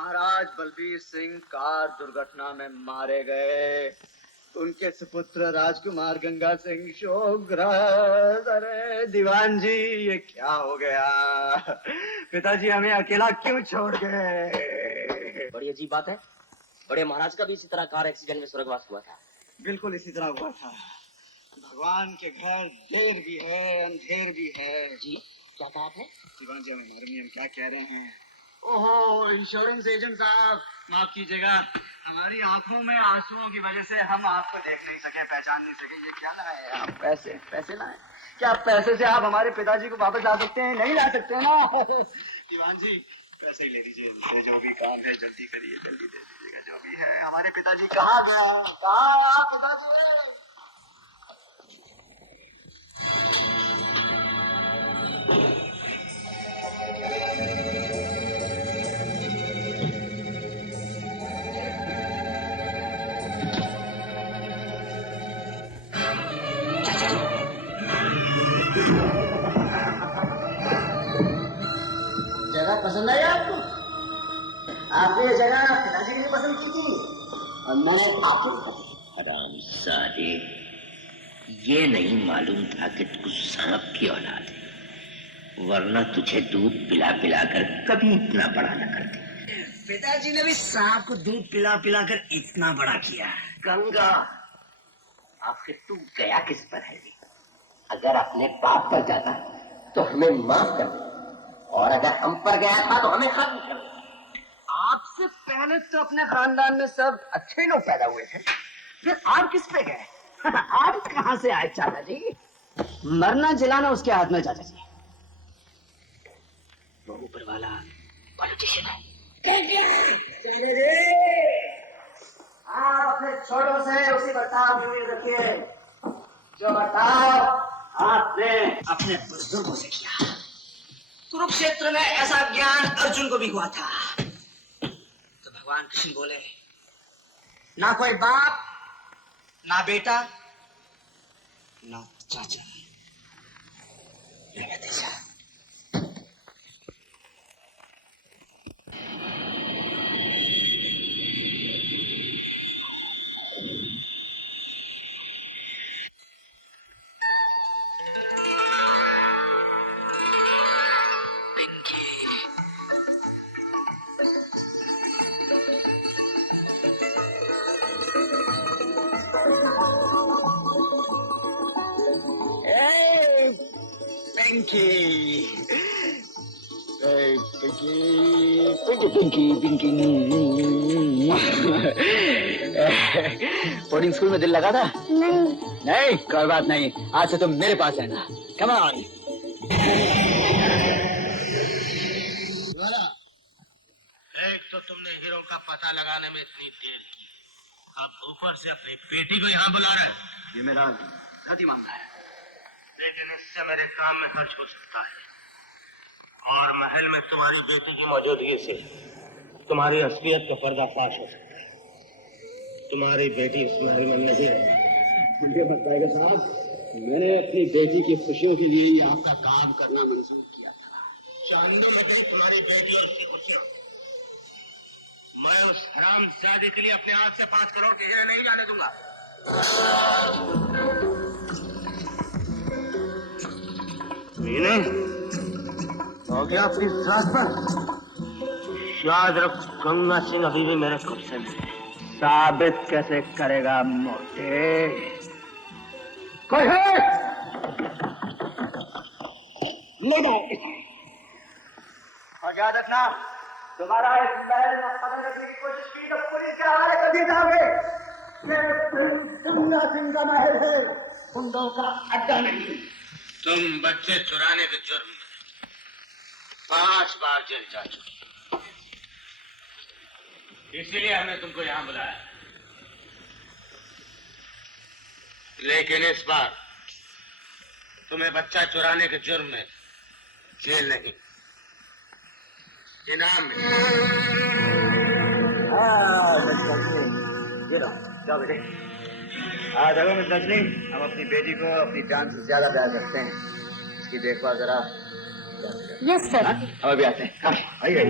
महाराज Balbir Singh car दुर्घटना में मारे गए। उनके सुपुत्र राजकुमार गंगा सिंह शोकग्रस्त। अरे दीवान जी, ये क्या हो गया? पिताजी हमें अकेला क्यों छोड़ गए? बड़ी अजीब बात है। बड़े महाराज का भी इसी तरह कार एक्सीडेंट में स्वर्गवास हुआ था। बिल्कुल इसी तरह हुआ था। भगवान के घर देर भी है, अंधेर भी है। जी क्या कहा आपने? दीवान जी, हमारे नियम क्या कह रहे हैं? ओहो इंश्योरेंस एजेंट साहब, माफ कीजिएगा, हमारी आंखों में आंसुओं की वजह से हम आपको देख नहीं सके, पहचान नहीं सके। ये क्या लाए आप? पैसे लाए? क्या पैसे से आप हमारे पिताजी को वापस ला सकते हैं? नहीं ला सकते ना। दीवान जी पैसे ही ले लीजिए इनसे, जो भी काम है जल्दी करिए, जल्दी दे दीजिएगा जो भी है। हमारे पिताजी कहाँ गया? कहाँ पिताजी? जगह पसंद आई आपको? आपने ये जगह पिताजी के लिए पसंद की थी और मैंने आपको। हरामजादे, ये नहीं मालूम था कि तू सांप की औलाद है, वरना तुझे दूध पिला पिला कर कभी इतना बड़ा न करते। पिताजी ने भी सांप को दूध पिला पिला कर इतना बड़ा किया। गंगा, आखिर तू गया किस पर है? अगर अपने बाप पर जाता तो हमें माफ कर दे, और अगर हम पर गया था तो हमें खत्म कर दे। आपसे पहले तो अपने खानदान में सब अच्छे लोग पैदा हुए थे, फिर आप किस पे गए? आप कहां से आए चाचा जी? मरना जिलाना उसके हाथ में चाचा जी। वो ऊपर वाला पॉलिटिशियन है। आप अपने छोटों से उसी बर्ताव में रखिए जो बर्ताव आपने अपने बुजुर्गों से किया। कुरुक्षेत्र में ऐसा ज्ञान अर्जुन को भी हुआ था। तो भगवान कृष्ण बोले, ना कोई बाप, ना बेटा, ना चाचा, ना भतीजा। पिंकी बोर्डिंग स्कूल में दिल लगा था? नहीं कोई बात नहीं, आज से तुम मेरे पास रहना। Come on. एक तो तुमने हीरो का पता लगाने में इतनी देर की, अब ऊपर से अपनी बेटी को यहाँ बुला रहे। ये मेरा गति मानना है, लेकिन इससे मेरे काम में खर्च हो सकता है, और महल में तुम्हारी बेटी की मौजूदगी से तुम्हारी असलियत का पर्दाफाश हो सकता है। तुम्हारी बेटी इस महल में नहीं रहेगी। मुझे बताएगा साहब, मैंने अपनी बेटी की खुशियों के लिए यहाँ का काम करना मंजूर किया था। चांदों में गई तुम्हारी बेटी और उसकी खुशियां। मैं उस हरामजादे के लिए अपने हाथ से 5 करोड़ के हीरे नहीं जाने दूंगा। मीने हो गया अपनी सास पर? याद रख, गंगा सिंह अभी भी मेरे कब्जे में है। साबित कैसे करेगा मोटे? कोई है? और याद रखना, तुम्हारा इस महल में पतन रखने की कोशिश की तो पुलिस के हवाले कर दिए जाओगे। गंगा सिंह का महल है, गुंडों का अड्डा नहीं। तुम बच्चे चुराने के जुर्म में 5 बार जेल जा चुकी, इसीलिए हमने तुमको यहां बुलाया। लेकिन इस बार तुम्हें बच्चा चुराने के जुर्म में जेल नहीं, इनाम में। ये लो, जाओ बेटे। आज देखो मिस नजनी, हम अपनी बेटी को अपनी जान से ज्यादा प्यार करते हैं। इसकी देखभाल जरा। Yes sir. अब अभी आते हैं। आइए।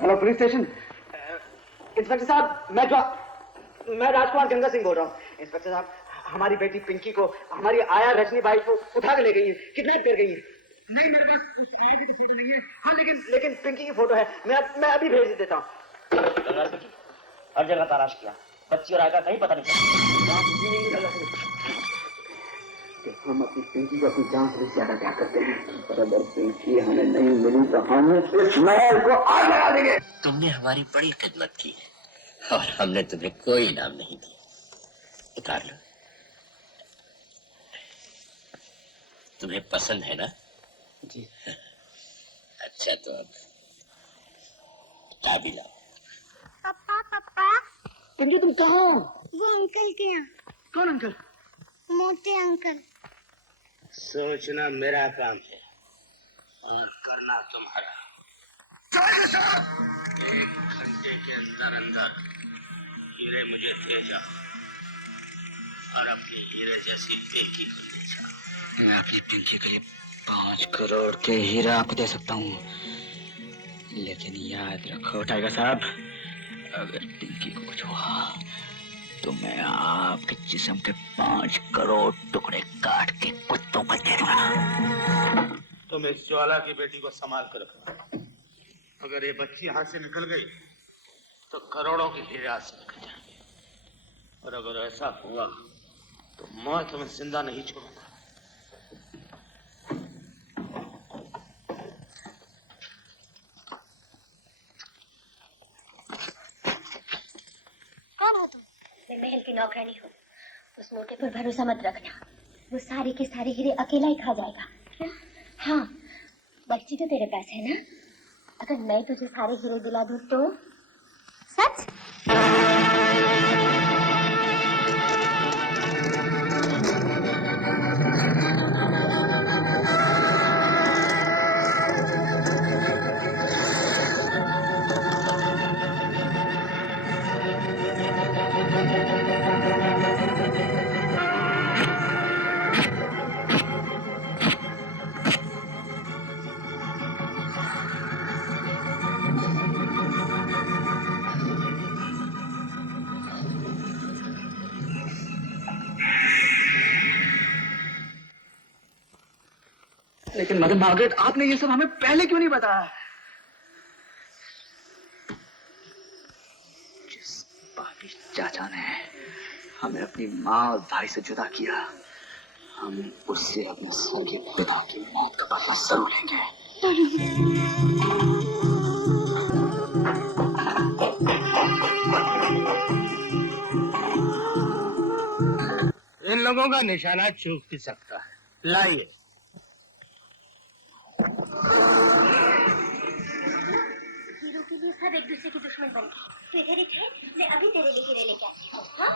Hello police station. इंस्पेक्टर साहब, मैं राजकुमार गंगा सिंह बोल रहा हूँ। इंस्पेक्टर साहब, हमारी बेटी पिंकी को हमारी आया रजनी बाई को उठा के ले गई है, किडनैप कर गई है। नहीं, मेरे पास उस आया की तो फोटो नहीं है। हाँ, लेकिन पिंकी की फोटो है। मैं अभी भेज देता हूँ। हर जगह तलाश किया, बच्ची और आया कहीं पता नहीं चला। हम अपनी पिंकी को अपनी जान से ज्यादा प्यार करते हैं, और अगर पिंकी हमें नहीं मिली तो हम इस महल को आग लगा देंगे। तुमने हमारी बड़ी खिदमत की है और हमने तुम्हें कोई इनाम नहीं दिया। उतार लो। तुम्हें पसंद है ना? जी। अच्छा, तो अब चाबी लाओ। पापा पापा, पिंकी तुम कहाँ हो? वो अंकल के यहाँ। कौन अंकल? मोटे अंकल। सोचना मेरा काम है और करना तुम्हारा। 1 घंटे के अंदर अंदर हीरे मुझे दे जाओ और अपनी हीरे जैसी पिंकी को ले जाओ। मैं अपनी पिंकी के लिए 5 करोड़ के हीरा आपको दे सकता हूँ, लेकिन याद रखो टाइगर साहब, अगर पिंकी को कुछ हुआ तो मैं आपके जिस्म के 5 करोड़ टुकड़े काट के कुत्तों को दे दूंगा। तुम इस ज्वाला की बेटी को संभाल कर रखना। अगर ये बच्ची हाथ से निकल गई तो करोड़ों की हीरे हाथ से निकल जाएंगे, और अगर ऐसा हुआ तो मैं तुम्हें जिंदा नहीं छोड़ूंगा। कौन हो तुम? मैं महल की नौकरानी हूँ। उस मोटे पर भरोसा मत रखना, वो सारे के सारे हीरे अकेला ही खा जाएगा। हाँ, बच्ची तो तेरे पास है ना? अगर मैं तुझे सारे हीरे दिला दूँ तो? सच? लेकिन मदर मार्गरेट, आपने ये सब हमें पहले क्यों नहीं बताया? जिस पापी चाचा ने हमें अपनी माँ और भाई से जुदा किया, हम उससे अपने स्वर्गीय पिता की मौत का बदला जरूर लेंगे। इन लोगों का निशाना चूक भी सकता है। लाइए। हीरो के लिए सब एक दूसरे के दुश्मन बन गए। तू इधर ही थे, मैं अभी तेरे लिए हीरे लेके आती हूँ। हाँ?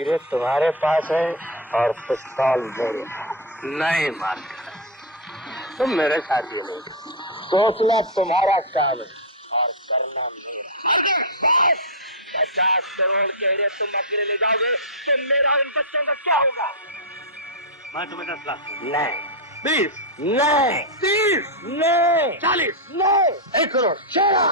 हीरे तुम्हारे पास है और पिस्तौल मेरे। नहीं मानता, तुम मेरे साथ ही लो। सोचना तुम्हारा काम है और करना मेरा। 50 करोड़ के हीरे तुम अकेले ले जाओगे तो मेरा उन बच्चों का क्या होगा? मैं तुम्हें 10 लाख नहीं, 20 नहीं, 30 नहीं, 40 नहीं, 1 करोड़ चला।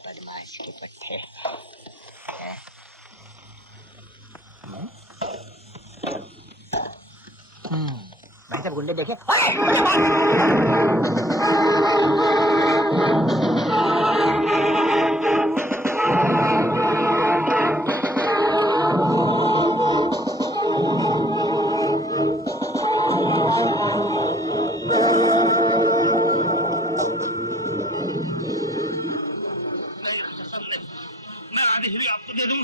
बदमाश के पट्टे। भाई साहब गुंडे देखे। मैं आधी हीरे आपको दे दूं।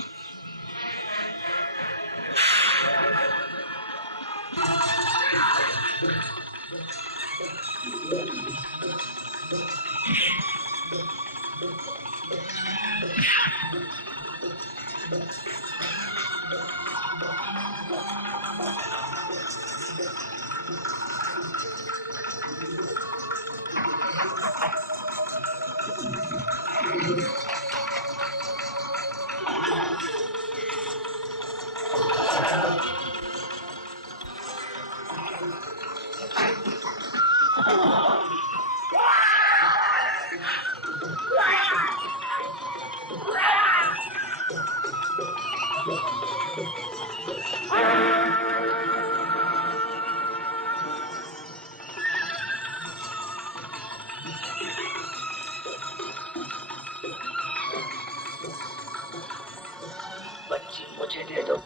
बच्ची मुझे दे दो।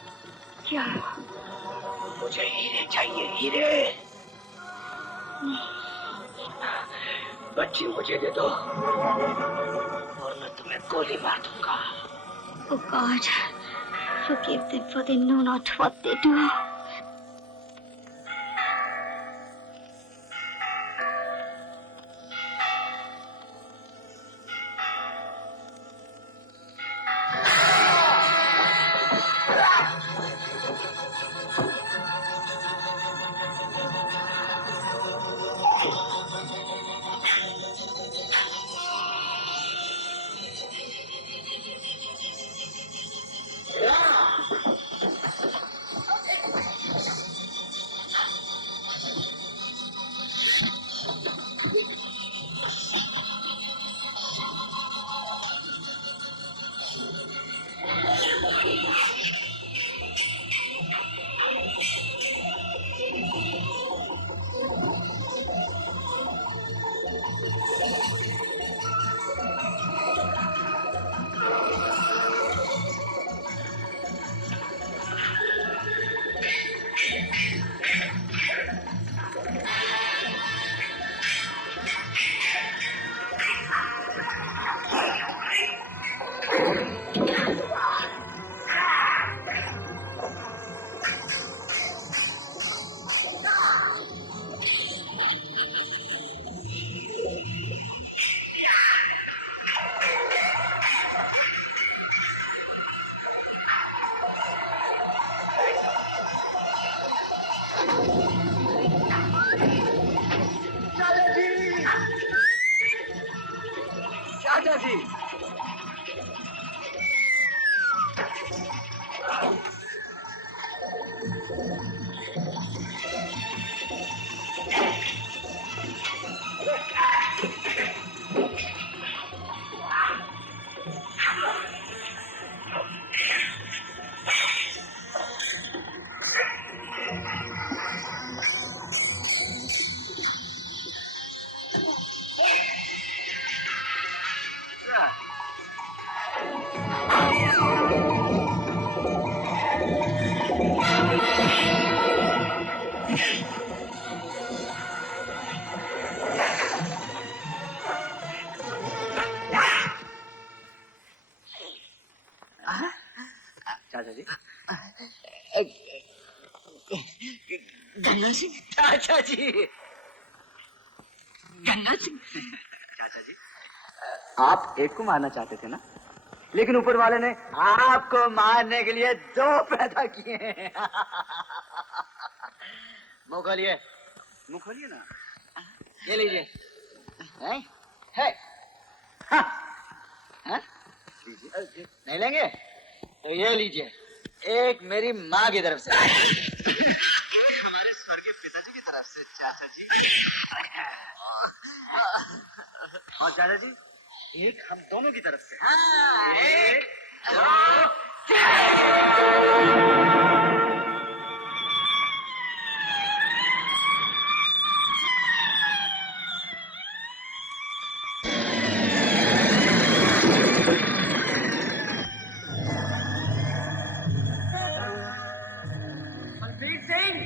क्या? मुझे हीरे चाहिए, हीरे। बच्ची मुझे दे दो और मैं तुम्हें गोली मार दूंगा। Oh God, forgive them, for they know not what they do. जी? गंगा सिंह चाचा जी। गंगा सिंह चाचा जी, आप एक को मारना चाहते थे ना, लेकिन ऊपर वाले ने आपको मारने के लिए 2 पैदा किए हैं। मुंह खोलिए ना, ये लीजिए। है? हाँ। हाँ? लीजिए। नहीं लेंगे तो ये लीजिए, एक मेरी माँ की तरफ से, एक हमारे स्वर्गीय पिताजी की तरफ से चाचा जी, और चाचा जी एक हम दोनों की तरफ से। हाँ, 1 2 मनप्रीत सिंह,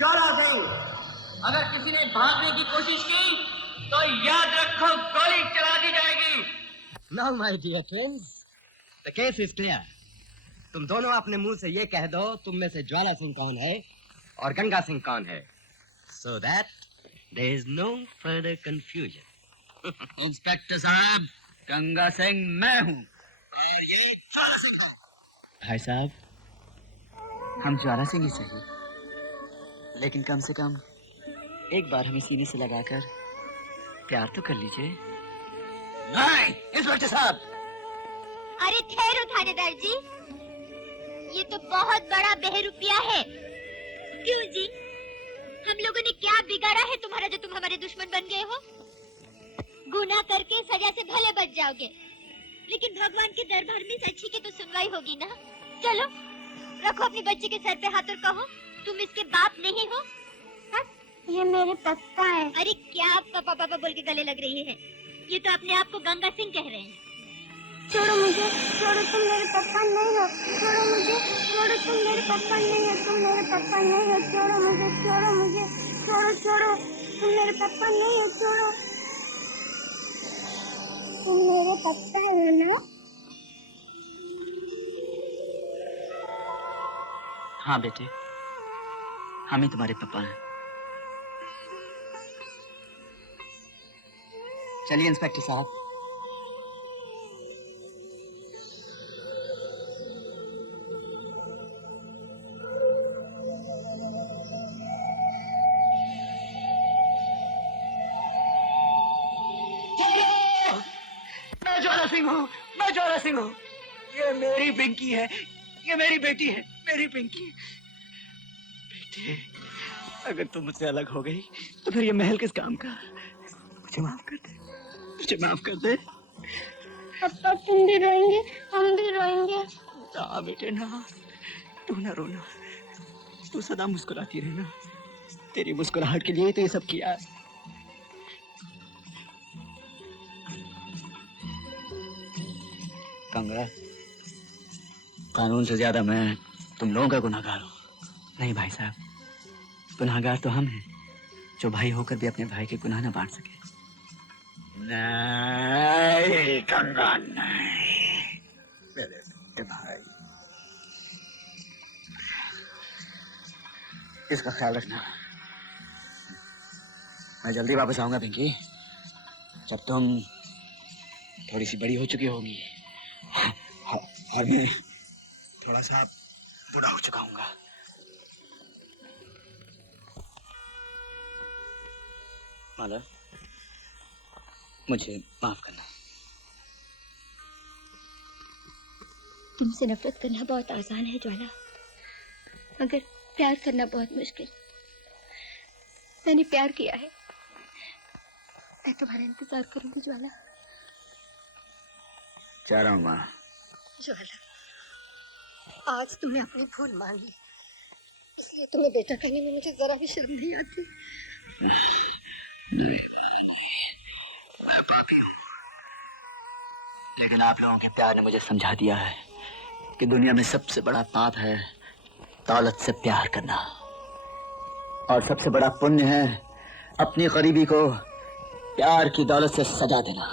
जोरा सिंह, अगर किसी ने भागने की कोशिश की तो याद रखो गोली चला दी जाएगी। Now, my dear twins, the case is clear. तुम दोनों अपने मुंह से ये कह दो तुम में से ज्वाला सिंह कौन है और गंगा सिंह कौन है, so that there is no further confusion. Inspector साहब, गंगा सिंह मैं हूँ। भाई साहब, हम ज्वाला सिंह ही सही, लेकिन कम से कम एक बार हमें सीने से लगाकर प्यार तो कर लीजिए। नहीं इंस्पेक्टर साहब, अरे ठहरो थानेदार जी, ये तो बहुत बड़ा बहरूपिया है। क्यों जी, हम लोगों ने क्या बिगाड़ा है तुम्हारा जो तुम हमारे दुश्मन बन गए हो? गुनाह करके सजा से भले बच जाओगे, लेकिन भगवान के दरबार में सच्ची की तो सुनवाई होगी ना। चलो रखो अपनी बच्ची के सर पे हाथ और कहो तुम इसके बाप नहीं हो। हा? ये मेरे पप्पा है। अरे क्या पापा पापा बोल के गले लग रही है? ये तो अपने आप को गंगा सिंह कह रहे हैं। छोड़ो मुझे, छोड़ो, तुम मेरे पापा नहीं हो। छोड़ो मुझे, छोड़ो, तुम मेरे पापा नहीं हो। तुम मेरे पापा नहीं हो। छोड़ो मुझे, छोड़ो मुझे, छोड़ो, छोड़ो, तुम मेरे पापा नहीं हो। छोड़ो, तुम मेरे पापा हो ना? हाँ बेटे, हम ही तुम्हारे पापा हैं। चलिए इंस्पेक्टर साहब। मैं ज्वाला सिंह हूँ, मैं ज्वाला सिंह हूँ। ये मेरी पिंकी है, ये मेरी बेटी है, मेरी पिंकी। बेटे, अगर तुम मुझसे अलग हो गई तो फिर ये महल किस काम का? मुझे माफ कर दे, मुझे माफ कर दे। पापा तुम भी रोएंगे, हम भी रोएंगे। ना बेटे ना, तू ना रोना, तू सदा मुस्कुराती रहना। तेरी मुस्कुराहट के लिए तो ये सब किया। गंगा, कानून से ज्यादा मैं तुम लोगों का गुनाहगार हूँ। नहीं भाई साहब, गुनाहगार तो हम हैं जो भाई होकर भी अपने भाई के गुनाह न बांट सके। नहीं गंगा, नहीं मेरे भाई, इसका ख्याल रखना। मैं जल्दी वापस आऊंगा पिंकी, जब तुम थोड़ी सी बड़ी हो चुकी होगी और मैं थोड़ा सा बूढ़ा हो चुका हूँगा। माला, मुझे माफ करना। तुमसे नफरत करना बहुत आसान है ज्वाला, मगर प्यार करना बहुत मुश्किल। मैंने प्यार किया है, मैं तुम्हारा इंतजार करूंगी ज्वाला। जा रहा हूँ माँ। ज्वाला, आज तुमने अपनी भूल मान ली, इसलिए तुम्हें बेटा कहने में मुझे जरा भी शर्म नहीं आती। नहीं, मैं पापी हूँ, लेकिन आप लोगों के प्यार ने मुझे समझा दिया है कि दुनिया में सबसे बड़ा पाप है दौलत से प्यार करना, और सबसे बड़ा पुण्य है अपनी गरीबी को प्यार की दौलत से सजा देना।